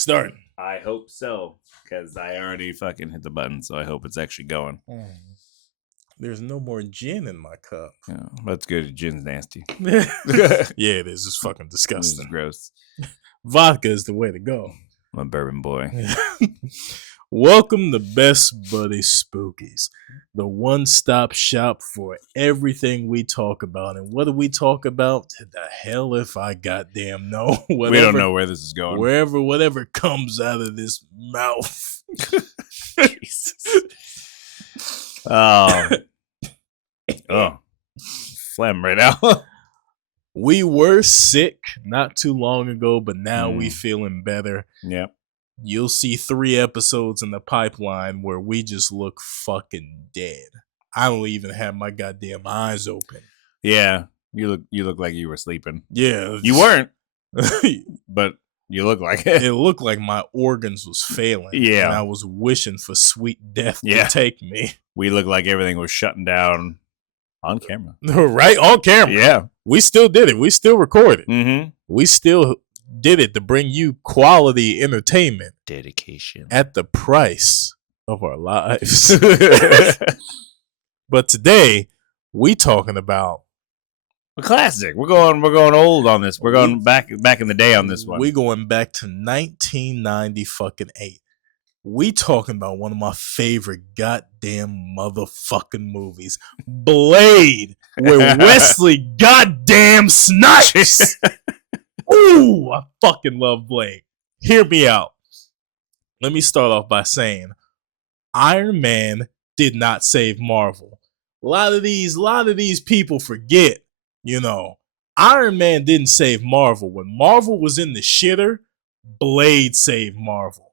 Starting. I hope so, because I already fucking hit the button, so I hope it's actually going. There's no more gin in my cup. Yeah, that's good. Gin's nasty. Yeah, it is. It's fucking This is disgusting. gross. Vodka is the way to go. I'm a bourbon boy. Welcome to Best Buddy Spookies, the one-stop shop for everything we talk about. And what do we talk about? The hell if I goddamn know. Whatever, We don't know where this is going. Whatever comes out of this mouth. Jesus. Oh, phlegm right now. We were sick not too long ago, but now we feeling better. Yep. You'll see 3 episodes in the pipeline where we just look fucking dead. I don't even have my goddamn eyes open. Yeah, you look like you were sleeping. Yeah. You weren't, but you look like it. It looked like my organs was failing. Yeah. And I was wishing for sweet death Yeah. to take me. We looked like everything was shutting down on camera. Right? On camera. Yeah. We still did it. We still recorded. Mm-hmm. We still did it to bring you quality entertainment Dedication. at the price of our lives. But today, we talking about A classic. We're going old on this. We're going back in the day on this one. We going back to 1998. We talking about one of my favorite goddamn motherfucking movies, Blade, with Wesley goddamn Snipes. Ooh, I fucking love Blade. Hear me out. Let me start off by saying Iron Man did not save Marvel. A lot of these people forget, Iron Man didn't save Marvel. When Marvel was in the shitter, Blade saved Marvel.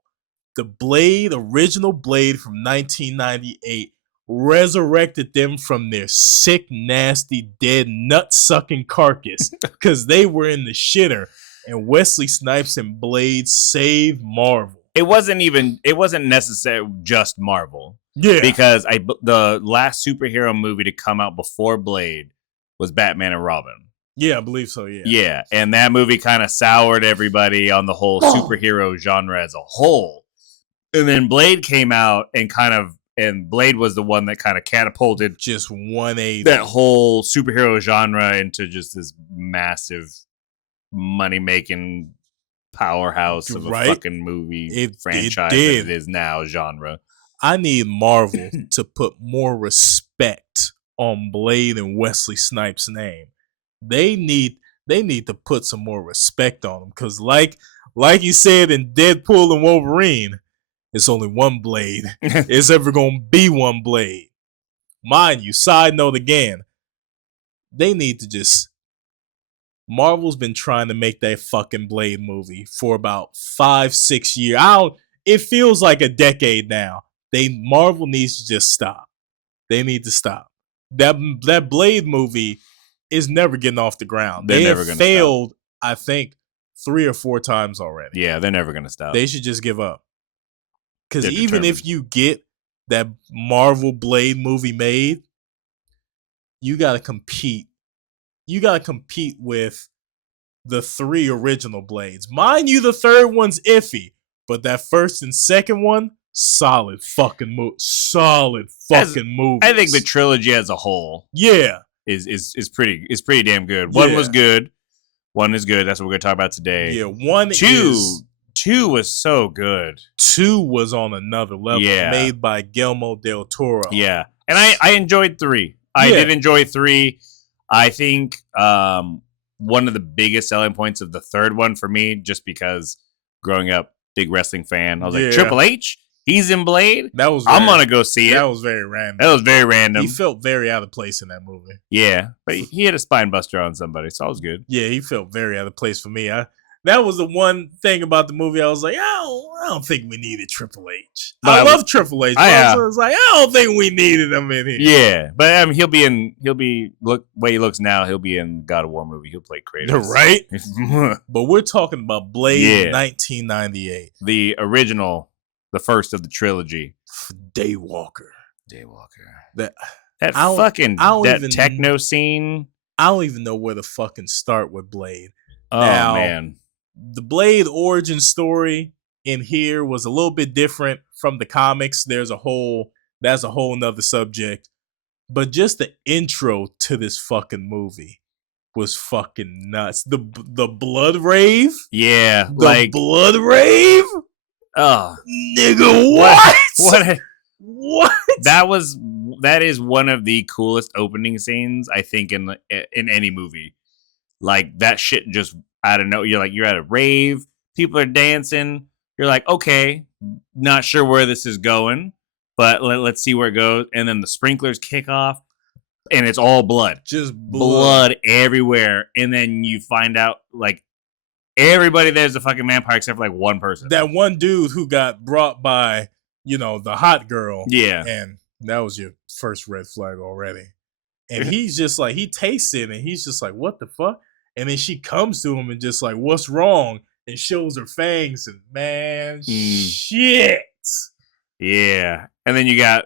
The Blade, original Blade from 1998, resurrected them from their sick, nasty, dead, nut-sucking carcass because they were in the shitter. And Wesley Snipes and Blade saved Marvel. It wasn't necessarily just Marvel. Yeah. Because the last superhero movie to come out before Blade was Batman and Robin. Yeah, I believe so, yeah. Yeah, and that movie kind of soured everybody on the whole superhero genre as a whole. And then Blade came out and Blade was the one that kind of catapulted just 180 that whole superhero genre into just this massive money-making powerhouse of a fucking movie franchise that it is now genre. I need Marvel to put more respect on Blade and Wesley Snipes' name. They need to put some more respect on them because, like you said in Deadpool and Wolverine, it's only one Blade. It's ever gonna be one Blade. Mind you, side note again, they need to just. Marvel's been trying to make that fucking Blade movie for about 5-6 years. It feels like a decade now. Marvel needs to just stop. They need to stop. That Blade movie is never getting off the ground. They have failed, I think, 3 or 4 times already. Yeah, they're never gonna stop. They should just give up. Because even if you get that Marvel Blade movie made, you gotta compete. You gotta compete with the 3 original Blades. Mind you, the 3rd one's iffy, but that 1st and 2nd one, solid fucking movie. Solid fucking movie. I think the trilogy as a whole, is pretty damn good. One was good. One is good. That's what we're gonna talk about today. Yeah, 2 was so good. 2 was on another level. Yeah. Made by Guillermo del Toro. Yeah, and I enjoyed 3. I did enjoy 3. I think one of the biggest selling points of the 3rd one for me, just because growing up, big wrestling fan, I was like, Triple H, he's in Blade. I'm gonna go see it. That was very random. He felt very out of place in that movie. Yeah, but he had a spine buster on somebody, so it was good. Yeah, he felt very out of place for me. That was the one thing about the movie. I was like, I don't think we needed Triple H. I love Triple H. I was like, I don't think we needed him in here. Yeah, but I mean, look way he looks now. He'll be in God of War movie. He'll play Kratos, right? But we're talking about Blade, 1998, the original, the first of the trilogy. Daywalker. That techno scene. I don't even know where to fucking start with Blade. Oh man. The Blade origin story in here was a little bit different from the comics. That's a whole nother subject. But just the intro to this fucking movie was fucking nuts. The blood rave? Yeah. The blood rave? Oh. Nigga, what? What? That is one of the coolest opening scenes, I think, in any movie. Like, that shit just out of nowhere. You're at a rave, people are dancing. You're like, okay, not sure where this is going, but let's see where it goes. And then the sprinklers kick off, and it's all blood. Just blood everywhere. And then you find out, like, everybody there's a fucking vampire except for, like, one person. That one dude who got brought by, the hot girl. Yeah. And that was your first red flag already. And he's just like, he tastes it, and he's just like, what the fuck? And then she comes to him and just like, what's wrong? And shows her fangs, and man, shit. Yeah. And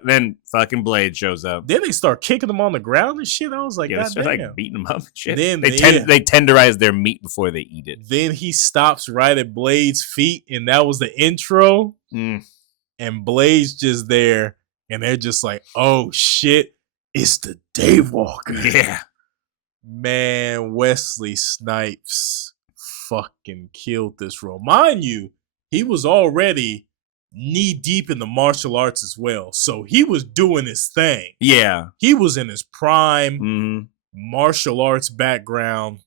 then fucking Blade shows up. Then they start kicking him on the ground and shit. I was like, yeah, God damn. Like beating him up and shit. Then they tenderize their meat before they eat it. Then he stops right at Blade's feet, and that was the intro. And Blade's just there, and they're just like, oh shit, it's the Daywalker. Yeah. Man, Wesley Snipes fucking killed this role. Mind you, he was already knee deep in the martial arts as well. So he was doing his thing. Yeah. He was in his prime martial arts background.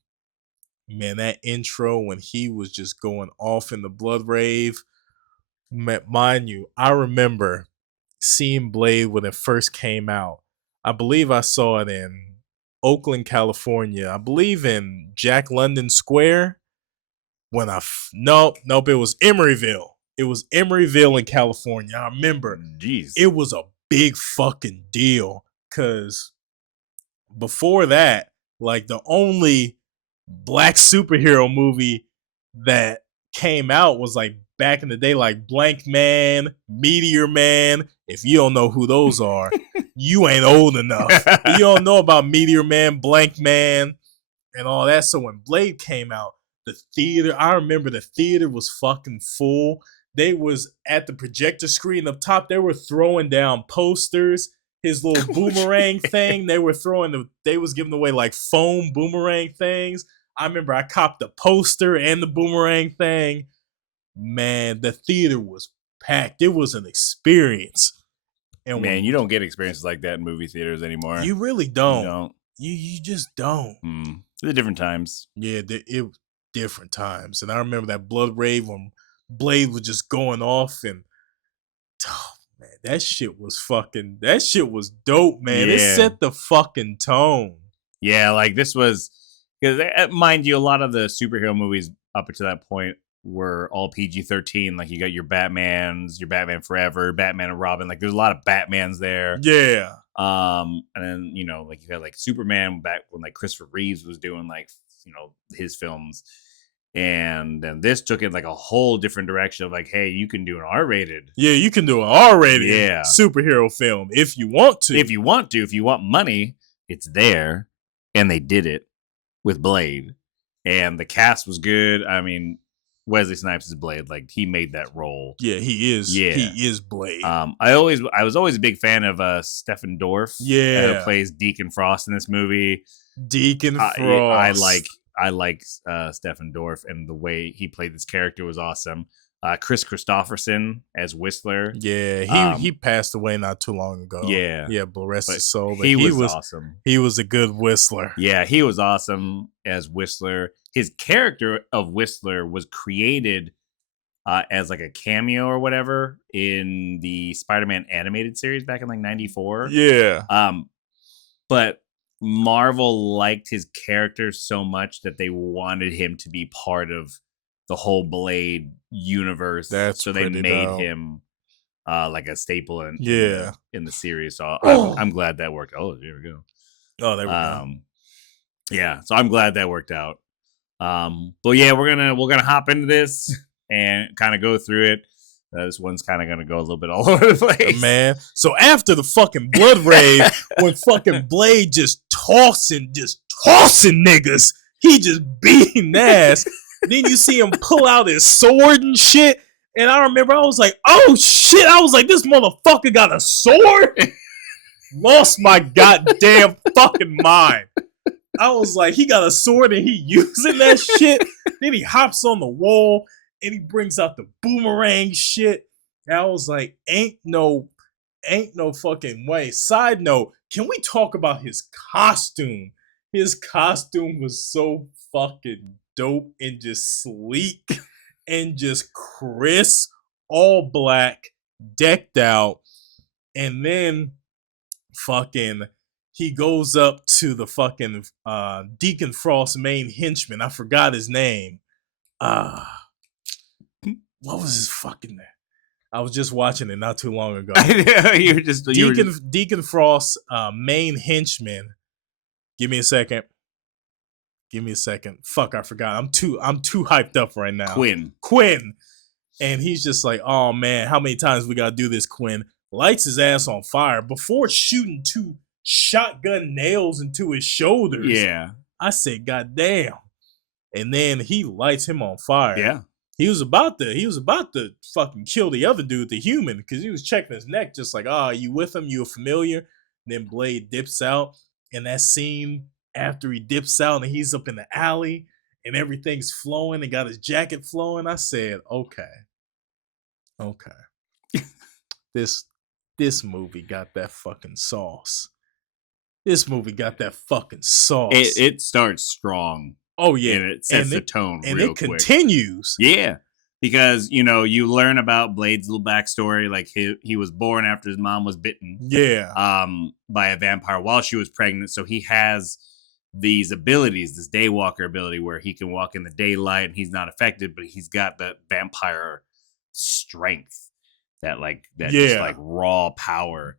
Man, that intro when he was just going off in the blood rave. Mind you, I remember seeing Blade when it first came out. I believe I saw it in Oakland, California. I believe in Jack London Square. Nope, it was Emeryville. It was Emeryville in California. I remember. Jeez. It was a big fucking deal. Cause before that, like the only black superhero movie that came out was like back in the day, like Blank Man, Meteor Man. If you don't know who those are, you ain't old enough. You don't know about Meteor Man, Blank Man, and all that. So when Blade came out, I remember the theater was fucking full. They was at the projector screen up top. They were throwing down posters. His little boomerang thing. They was giving away like foam boomerang things. I remember I copped the poster and the boomerang thing. Man, the theater was packed. It was an experience. And man, you don't get experiences like that in movie theaters anymore. You really don't. You don't. You just don't. They're different times. Yeah, it different times. And I remember that blood rave when Blade was just going off, and oh man, that shit was dope, man. Yeah. It set the fucking tone. Yeah, like this was, because mind you, a lot of the superhero movies up until that point were all PG-13. Like you got your Batmans, your Batman Forever, Batman and Robin. Like there's a lot of Batmans there. Yeah. And then like you had like Superman back when like Christopher Reeves was doing like his films. And then this took it like a whole different direction of like, hey, you can do an R-rated. Yeah, you can do an R-rated superhero film if you want to. If you want money, it's there. And they did it with Blade. And the cast was good. I mean, Wesley Snipes is Blade. Like he made that role. Yeah, he is. Yeah. He is Blade. I was always a big fan of Stephen Dorff. Yeah. Who plays Deacon Frost in this movie. Deacon Frost. I like Stephen Dorff, and the way he played this character was awesome. Chris Christopherson as Whistler. Yeah, he passed away not too long ago. Yeah, but rest his soul. But he was awesome. He was a good Whistler. Yeah, he was awesome as Whistler. His character of Whistler was created as like a cameo or whatever in the Spider-Man animated series back in like '94. Yeah. But Marvel liked his character so much that they wanted him to be part of the whole Blade universe. So they made him like a staple in the series. So I'm glad that worked. Oh, there we go. Oh, there we go. Yeah, so I'm glad that worked out. But yeah, we're gonna hop into this and kind of go through it. This one's kind of going to go a little bit all over the place. Man. So after the fucking blood rave, when fucking Blade just tossing niggas, he just beating ass. Then you see him pull out his sword and shit. And I remember I was like, oh shit. I was like, this motherfucker got a sword? Lost my goddamn fucking mind. I was like, he got a sword and he using that shit. Then he hops on the wall and he brings out the boomerang shit. And I was like, ain't no fucking way. Side note, can we talk about his costume? His costume was so fucking dope and just sleek and just crisp, all black, decked out. And then fucking he goes up to the fucking Deacon Frost's main henchman. I forgot his name. What was his fucking name? I was just watching it not too long ago. Deacon Frost's main henchman. Give me a second. Fuck, I forgot. I'm too hyped up right now. Quinn. And he's just like, oh man, how many times we gotta do this, Quinn? Lights his ass on fire before shooting 2 shotgun nails into his shoulders. Yeah. I said, God damn. And then he lights him on fire. Yeah. He was about to fucking kill the other dude, the human, because he was checking his neck, just like, you with him? You a familiar? And then Blade dips out. And that scene after he dips out and he's up in the alley and everything's flowing and got his jacket flowing, I said, okay. This movie got that fucking sauce. It starts strong. Oh yeah, and it sets the tone, and real it continues. Yeah, because you learn about Blade's little backstory. Like he was born after his mom was bitten. Yeah. By a vampire while she was pregnant. So he has these abilities, this daywalker ability, where he can walk in the daylight and he's not affected, but he's got the vampire strength, that just like raw power.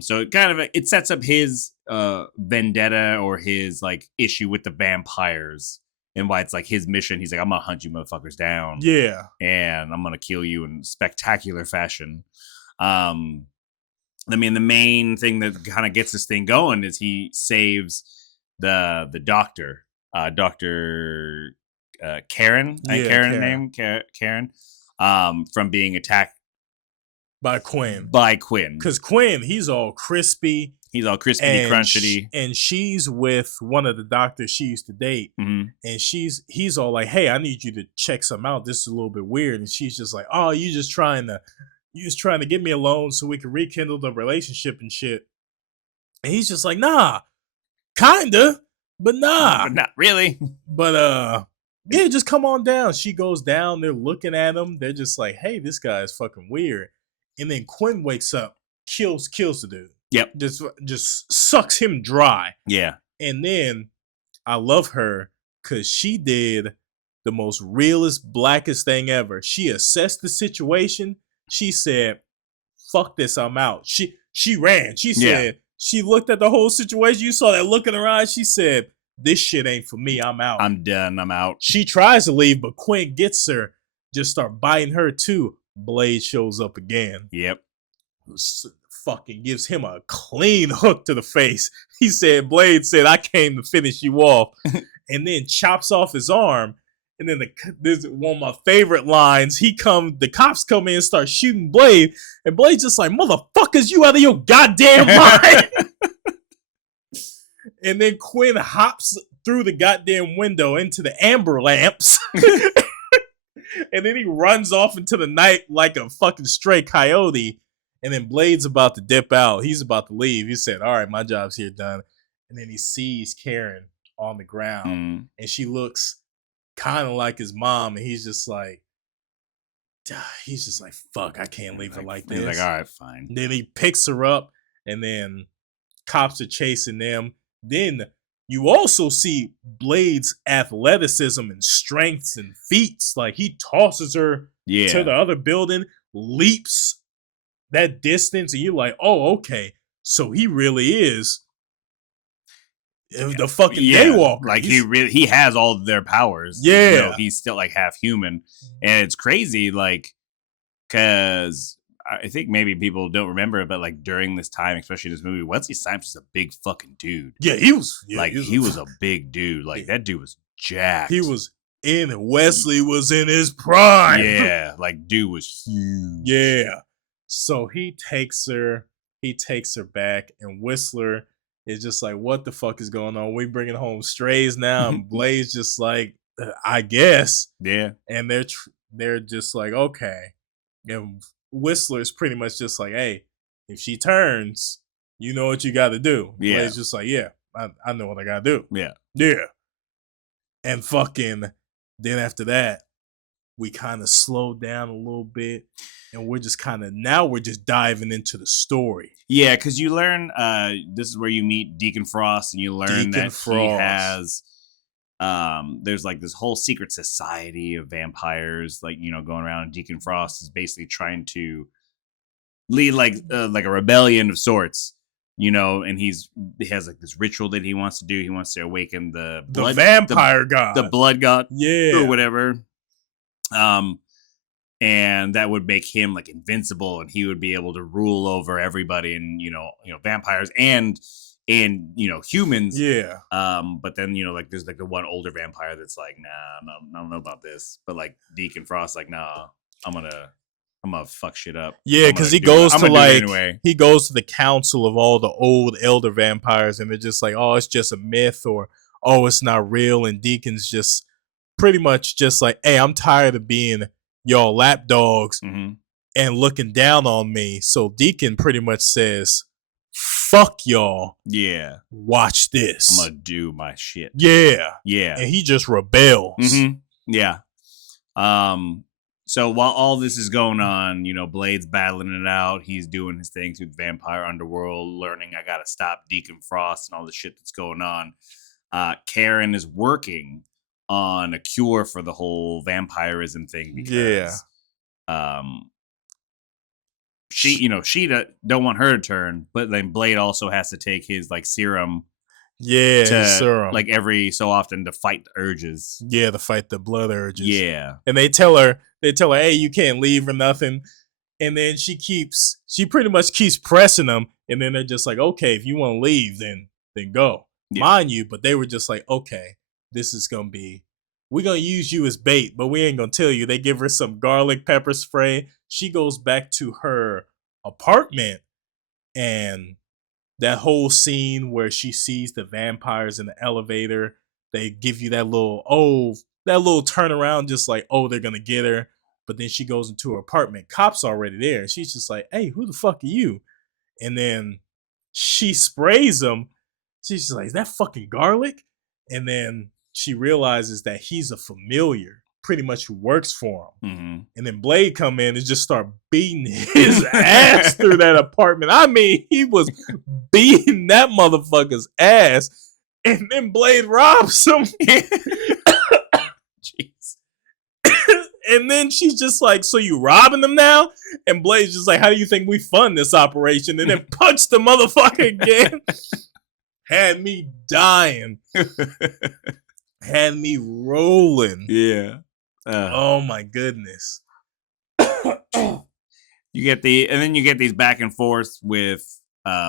So it sets up his vendetta or his like issue with the vampires and why it's like his mission. He's like, I'm gonna hunt you motherfuckers down. Yeah. And I'm gonna kill you in spectacular fashion. I mean, the main thing that kind of gets this thing going is he saves the doctor, Dr. Karen. Karen, from being attacked by Quinn. Because Quinn, he's all crispy. He's all crispy, crunchity. And she's with one of the doctors she used to date. Mm-hmm. And he's all like, hey, I need you to check something out. This is a little bit weird. And she's just like, oh, you just trying to get me alone so we can rekindle the relationship and shit. And he's just like, nah, kinda, but nah. But not really. But yeah, just come on down. She goes down. They're looking at him. They're just like, hey, this guy is fucking weird. And then Quinn wakes up, kills the dude. Yep. Just sucks him dry. Yeah. And then I love her because she did the most realest, blackest thing ever. She assessed the situation. She said, fuck this, I'm out. She ran. She said, she looked at the whole situation. You saw that look in her eyes. She said, this shit ain't for me. I'm out. I'm done. I'm out. She tries to leave, but Quinn gets her. Just start biting her too. Blade shows up again. Yep. Fucking gives him a clean hook to the face. Blade said, I came to finish you off. And then chops off his arm. And then this is one of my favorite lines. The cops come in and start shooting Blade. And Blade's just like, motherfuckers, you out of your goddamn mind. And then Quinn hops through the goddamn window into the amber lamps. And then he runs off into the night like a fucking stray coyote. And then Blade's about to dip out. He's about to leave. He said, all right, my job's here done. And then he sees Karen on the ground. And she looks kind of like his mom. And he's just like, fuck, I can't leave her like this. He's like, all right, fine. And then he picks her up. And then cops are chasing them. Then you also see Blade's athleticism and strengths and feats. Like he tosses her to the other building, leaps that distance, and you're like, oh, okay. So he really is the fucking daywalker. Like he has all of their powers. Yeah. He's still like half human. And it's crazy, like, because I think maybe people don't remember it, but like during this time, especially this movie, Wesley Snipes was a big fucking dude. Yeah, he was. He was a big dude. Like that dude was jacked. He was And Wesley was in his prime. Yeah, like dude was huge. Yeah. So he takes her back, and Whistler is just like, what the fuck is going on? We bringing home strays now, and Blade's just like, I guess. Yeah. And they're just like, okay. And Whistler's pretty much just like, hey, if she turns, you know what you got to do. Yeah. Blade's just like, yeah, I know what I got to do. Yeah. Yeah. And fucking, then after that, we kind of slowed down a little bit, and we're just diving into the story. Yeah, because you learn this is where you meet Deacon Frost, and you learn that he has there's like this whole secret society of vampires, like, you know, going around, and Deacon Frost is basically trying to lead like a rebellion of sorts, you know, and he has like this ritual that he wants to do. He wants to awaken the vampire god, the blood god, yeah, or whatever. And that would make him like invincible, and he would be able to rule over everybody, and you know, vampires and you know, humans. Yeah. But then, you know, like there's like the one older vampire that's like, nah, I don't know about this. But like Deacon Frost, like, nah, I'm gonna fuck shit up. Yeah, because he goes to the council of all the old elder vampires, and they're just like, oh, it's just a myth, or oh, it's not real. And Deacon's just pretty much just like, hey, I'm tired of being y'all lapdogs and looking down on me. So Deacon pretty much says, fuck y'all. Yeah. Watch this. I'm gonna do my shit. Yeah. Yeah. And he just rebels. Yeah. So while all this is going on, you know, Blade's battling it out. He's doing his thing through the vampire underworld, learning I gotta stop Deacon Frost and all the shit that's going on. Karen is working on a cure for the whole vampirism thing because she don't want her to turn, but then Blade also has to take his like serum. Yeah, serum. Like every so often to fight the urges. Yeah, to fight the blood urges. Yeah. And they tell her, hey, you can't leave or nothing. And then she pretty much keeps pressing them. And then they're just like, okay, if you want to leave, then go. Yeah. Mind you, but they were just like, okay, this is going to be, we're going to use you as bait, but we ain't going to tell you. They give her some garlic pepper spray. She goes back to her apartment, and that whole scene where she sees the vampires in the elevator, they give you that little turnaround, just like, oh, they're going to get her. But then she goes into her apartment. Cops already there. She's just like, hey, who the fuck are you? And then she sprays them. She's just like, is that fucking garlic? And then she realizes that he's a familiar, pretty much who works for him. And then Blade come in and just start beating his ass through that apartment. I mean, he was beating that motherfucker's ass. And then Blade robs him. Jeez. And then she's just like, so you robbing them now? And Blade's just like, how do you think we fund this operation? And then punched the motherfucker again. Had me dying. Had me rolling. Yeah. Oh my goodness. You get these back and forth with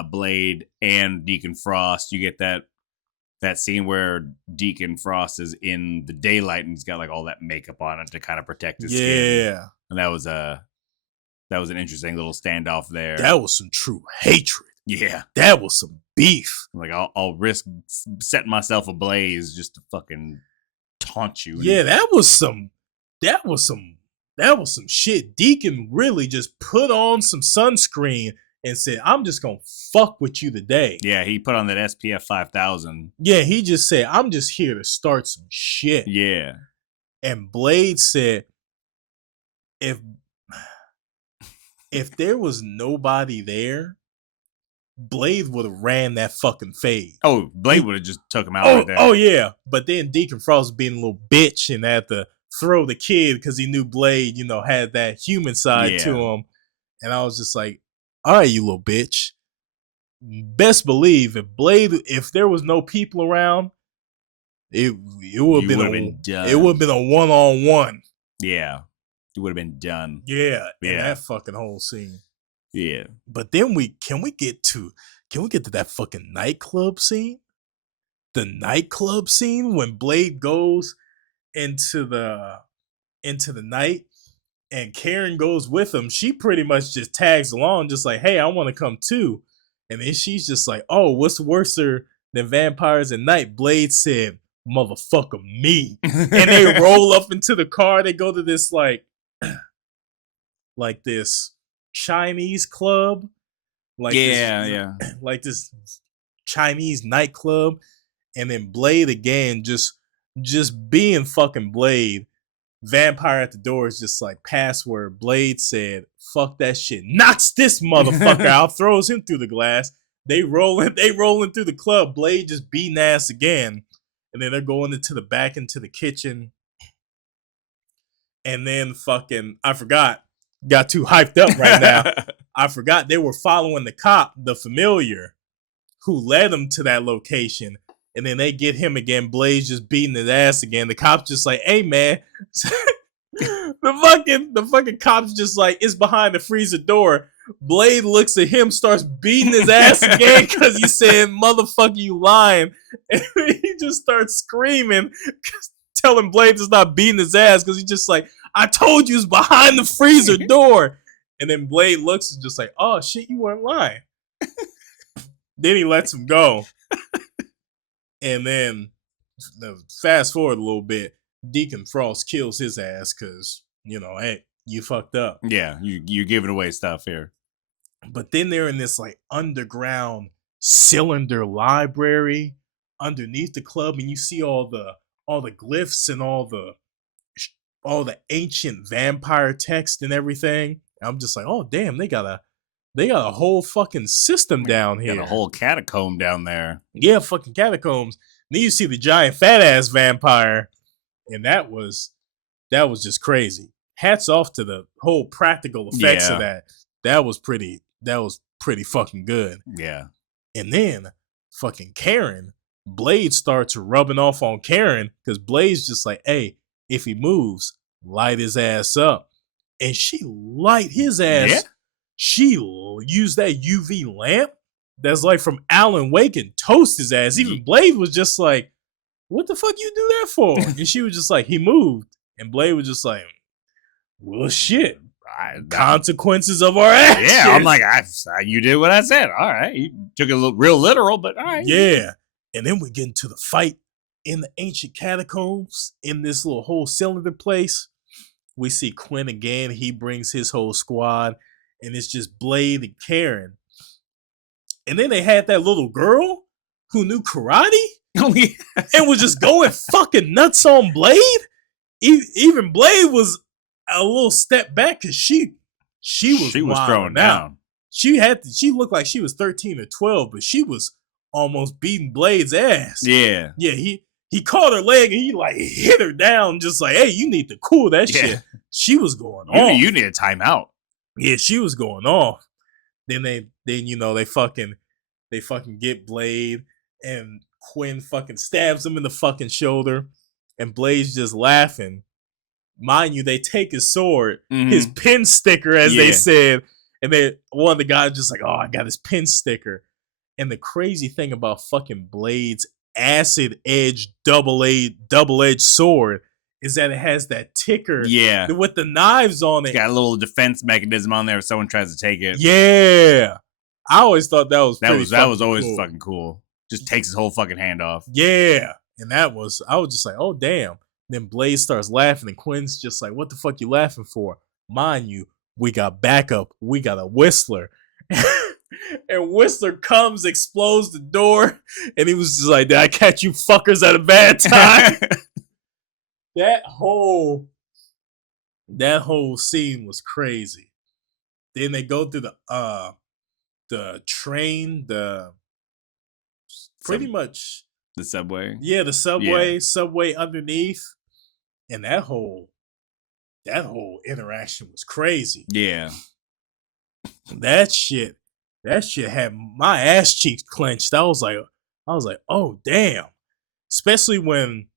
Blade and Deacon Frost. You get that scene where Deacon Frost is in the daylight and he's got like all that makeup on it to kind of protect his skin. Yeah. And that was an interesting little standoff there. That was some true hatred. Yeah. That was some beef. Like I'll risk setting myself ablaze just to fucking taunt you. Yeah, that was some shit. Deacon really just put on some sunscreen and said, I'm just gonna fuck with you today. Yeah, he put on that SPF 5000. Yeah, he just said, I'm just here to start some shit. Yeah. And Blade said, if there was nobody there, Blade would have ran that fucking fade. Oh, Blade would have just took him out right there. Oh, yeah. But then Deacon Frost being a little bitch and had to throw the kid because he knew Blade, had that human side to him. And I was just like, all right, you little bitch. Best believe if there was no people around, it would have been done. It would have been a one-on-one. Yeah. It would have been done. Yeah. In that fucking whole scene. Yeah. But then can we get to that fucking nightclub scene? The nightclub scene when Blade goes into the night, and Karen goes with him. She pretty much just tags along, just like, hey, I want to come too. And then she's just like, oh, what's worser than vampires at night? Blade said, motherfucker, me. And they roll up into the car. They go to this like this Chinese club. Like like this Chinese nightclub. And then Blade again, just being fucking Blade. Vampire at the door is just like, password. Blade said, fuck that shit. Knocks this motherfucker out, throws him through the glass. They rolling through the club. Blade just beating ass again. And then they're going into the kitchen. And then fucking, I forgot. Got too hyped up right now. I forgot they were following the cop, the familiar, who led them to that location. And then they get him again. Blade's just beating his ass again. The cop's just like, hey, man. the fucking cop's just like, it's behind the freezer door. Blade looks at him, starts beating his ass again because he said, motherfucker, you lying. And he just starts screaming, telling Blade to stop beating his ass because he's just like, I told you it's behind the freezer door. And then Blade looks and just like, oh, shit, you weren't lying. Then he lets him go. And then, fast forward a little bit, Deacon Frost kills his ass because, hey, you fucked up. Yeah, you're giving away stuff here. But then they're in this, like, underground cylinder library underneath the club, and you see all the glyphs and all the ancient vampire text and everything. I'm just like, oh, damn, they got a whole fucking system down here. Got a whole catacomb down there. Yeah, fucking catacombs. Then you see the giant fat ass vampire, and that was just crazy. Hats off to the whole practical effects of that. That was pretty fucking good. Yeah. And then fucking Karen, Blade starts rubbing off on Karen because Blade's just like, hey, if he moves, light his ass up. And she light his ass. Yeah. She used that UV lamp that's like from Alan Wake and toast his ass. Even Blade was just like, what the fuck you do that for? And she was just like, he moved. And Blade was just like, well, shit. Consequences of our actions. Yeah, I'm like, you did what I said. All right. You took it real literal, but all right. Yeah. And then we get into the fight in the ancient catacombs in this little whole cylinder place. We see Quinn again. He brings his whole squad. And it's just Blade and Karen. And then they had that little girl who knew karate and was just going fucking nuts on Blade. Even Blade was a little step back because she was throwing down. She looked like she was 13 or 12, but she was almost beating Blade's ass. Yeah. Yeah, he caught her leg and he like hit her down just like, hey, you need to cool that shit. She was going off. You need a timeout. Yeah, she was going off. Then they fucking get Blade, and Quinn fucking stabs him in the fucking shoulder, and Blade's just laughing. Mind you, they take his sword, his pin sticker, as they said, and one of the guys just like, oh, I got his pin sticker. And the crazy thing about fucking Blade's acid edge double-edged sword is that it has that ticker with the knives on it. It's got a little defense mechanism on there if someone tries to take it. Yeah. I always thought that was always cool. Fucking cool. Just takes his whole fucking hand off. Yeah. And I was just like, oh, damn. Then Blade starts laughing and Quinn's just like, what the fuck you laughing for? Mind you, we got backup. We got a Whistler. And Whistler comes, explodes the door, and he was just like, did I catch you fuckers at a bad time? That whole scene was crazy. Then they go through the train, pretty much the subway. Yeah, the subway underneath, and that whole interaction was crazy. Yeah, that shit had my ass cheeks clenched. I was like, oh damn, especially when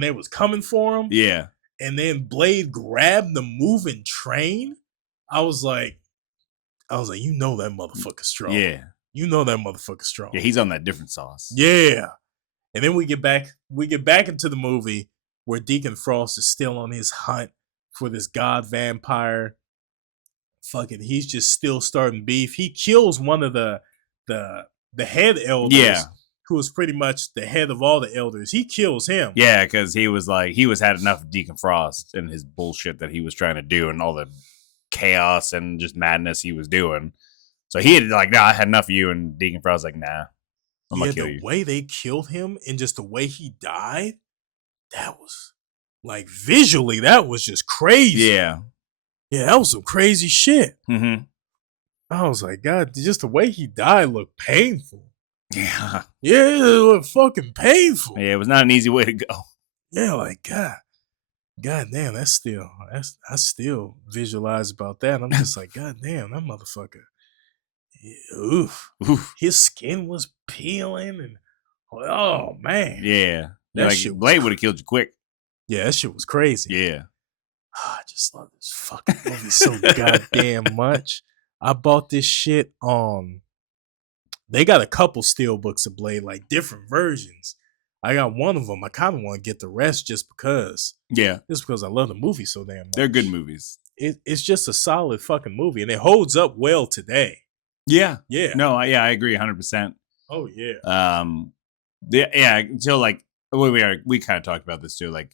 they was coming for him. Yeah. And then Blade grabbed the moving train. I was like, you know that motherfucker's strong. Yeah. You know that motherfucker's strong. Yeah, he's on that different sauce. Yeah. And then we get back into the movie. where Deacon Frost is still on his hunt for this god vampire. Fucking, he's just still starting beef. He kills one of the head elders, Yeah. who was pretty much the head of all the elders. He kills him. Yeah, because he was had enough of Deacon Frost and his bullshit that he was trying to do and all the chaos and just madness he was doing. So he had like, nah, I had enough of you, and Deacon Frost was like, nah, I'm gonna kill you. The way they killed him and just the way he died, that was like visually, that was just crazy. Yeah. Yeah, that was some crazy shit. Mm-hmm. I was like, God, just the way he died looked painful. Yeah. Yeah, it looked fucking painful. Yeah, it was not an easy way to go. Yeah, like God damn, I still visualize about that. I'm just like, God damn, that motherfucker. Yeah, oof. His skin was peeling and oh man. Yeah. That Like shit Blade would have killed you quick. Yeah, that shit was crazy. Yeah. I just love this fucking movie so goddamn much. I bought this shit on. They got a couple steelbooks of Blade, like different versions. I got one of them. I kind of want to get the rest just because. Yeah. Just because I love the movie so damn much. They're good movies. It's just a solid fucking movie, and it holds up well today. Yeah. Yeah. No, I agree 100%. Oh yeah. Until like we kind of talked about this too. Like,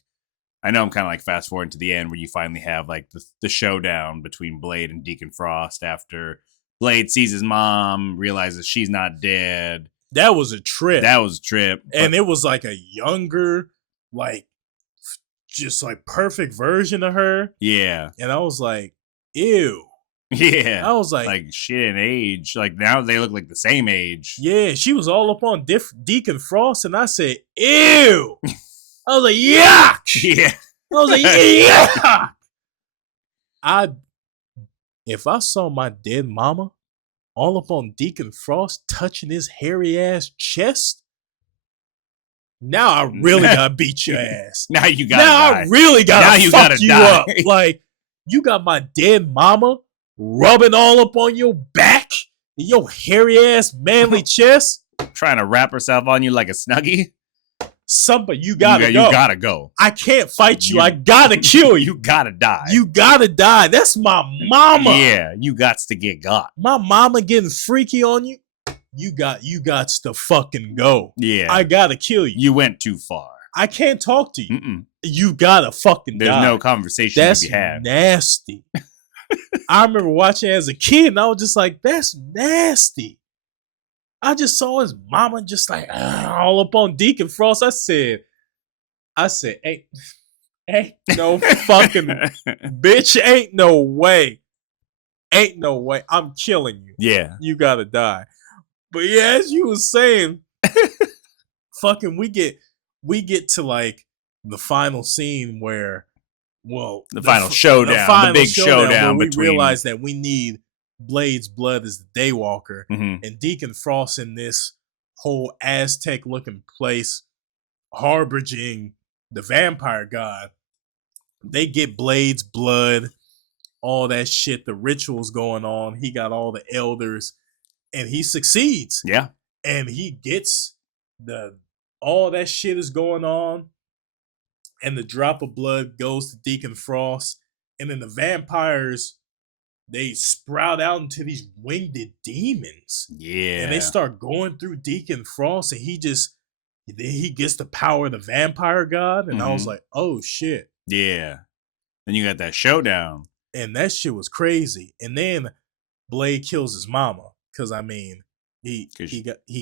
I know I'm kind of like fast forwarding to the end where you finally have like the showdown between Blade and Deacon Frost after Blade sees his mom, realizes she's not dead. That was a trip. And it was like a younger, like, just like perfect version of her. Yeah. And I was like, ew. Yeah. I was like shit in age. Like now they look like the same age. Yeah, she was all up on Deacon Frost, and I said, ew. I was like, yuck. Yeah. I was like, yuck. If I saw my dead mama all up on Deacon Frost touching his hairy ass chest, now I really gotta beat your ass. Now you gotta die. I really gotta fuck you die. up. Like, you got my dead mama rubbing all up on your back, your hairy ass manly chest, trying to wrap herself on you like a Snuggie. Somebody, you gotta go. You gotta go. I can't fight you. I gotta kill you. You gotta die. You gotta die. That's my mama. Yeah, you gots to get got. My mama getting freaky on you. You gots to fucking go. Yeah. I gotta kill you. You went too far. I can't talk to you. Mm-mm. You gotta fucking die. There's no conversation that's to be had. Nasty. I remember watching it as a kid, and I was just like, that's nasty. I just saw his mama just like all up on Deacon Frost. I said, ain't no fucking bitch, ain't no way. Ain't no way. I'm killing you. Yeah. You gotta die. But yeah, as you was saying, fucking we get to like the final scene where, well, the final showdown, the big showdown where between. We realize that we need Blade's blood as the Daywalker, and Deacon Frost in this whole Aztec looking place, harboring the vampire god. They get Blade's blood, all that shit, the rituals going on. He got all the elders, and he succeeds. Yeah. And he gets all that shit is going on, and the drop of blood goes to Deacon Frost, and then the vampires, they sprout out into these winged demons. Yeah. And they start going through Deacon Frost, and he gets the power of the vampire god. And I was like, oh shit. Yeah. Then you got that showdown. And that shit was crazy. And then Blade kills his mama. Cause I mean, he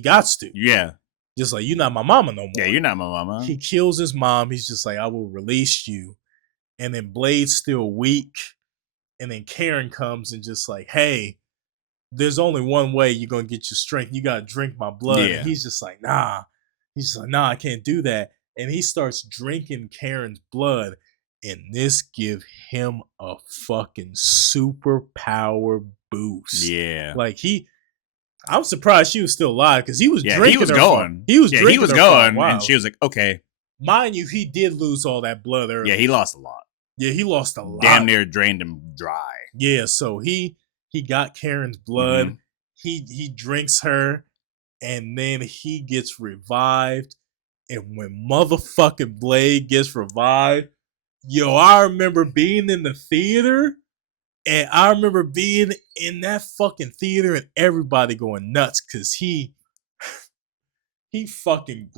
gots to. Yeah. Just like, you're not my mama no more. Yeah, you're not my mama. He kills his mom. He's just like, I will release you. And then Blade's still weak. And then Karen comes and just like, hey, there's only one way you're going to get your strength. You got to drink my blood. Yeah. And he's just like, nah. He's just like, nah, I can't do that. And he starts drinking Karen's blood. And this give him a fucking superpower boost. Yeah. Like I'm surprised she was still alive because he was drinking. He was going. He was going. And she was like, okay. Mind you, he did lose all that blood earlier. Yeah, he lost a lot. Yeah, he lost a lot. Damn near drained him dry. Yeah, so he got Karen's blood. He drinks her, and then he gets revived. And when motherfucking Blade gets revived, yo, I remember being in the theater, and I remember being in that fucking theater and everybody going nuts because he fucking